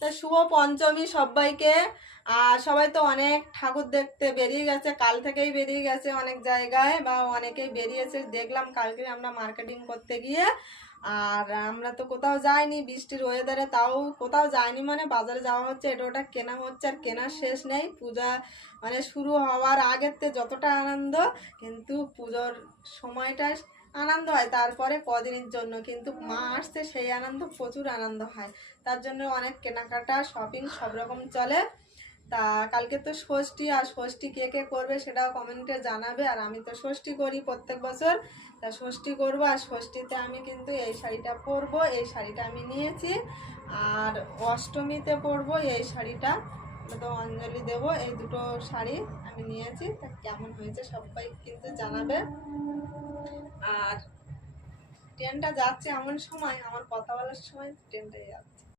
তা শুভ পঞ্চমী সবাইকে। আর সবাই তো অনেক ঠাকুর দেখতে বেরিয়ে গেছে, কাল থেকেই বেরিয়ে গেছে অনেক জায়গায়, বা অনেকেই বেরিয়েছে দেখলাম কালকে আমরা মার্কেটিং করতে গিয়ে। আর আমরা তো কোথাও যাইনি বৃষ্টির ওয়েদারে, তাও কোথাও যাইনি মানে বাজারে যাওয়া হচ্ছে, এটা ওটা কেনা হচ্ছে, আর কেনার শেষ নেই। পূজা মানে শুরু হওয়ার আগের থেকে যতটা আনন্দ, কিন্তু পুজোর সময়টা আনন্দ হয় তারপরে কদিনের জন্য, কিন্তু মা আসছে সেই আনন্দ, প্রচুর আনন্দ হয়। তার জন্য অনেক কেনাকাটা শপিং সব রকম চলে। তা কালকে তো ষষ্ঠী, আর ষষ্ঠী কে কে করবে সেটাও কমেন্টে জানাবে। আর আমি তো ষষ্ঠী করি প্রত্যেক বছর, তা ষষ্ঠী করবো। আর ষষ্ঠীতে আমি কিন্তু এই শাড়িটা পরবো, এই শাড়িটা আমি নিয়েছি। আর অষ্টমীতে পরবো এই শাড়িটা, তো অঞ্জলি দেব। এই দুটো শাড়ি আমি নিয়েছি, তা কেমন হয়েছে সবাই কিন্তু জানাবে। আর ট্রেনটা যাচ্ছে এমন সময়, আমার কথা বলার সময় ট্রেনটা যাচ্ছে।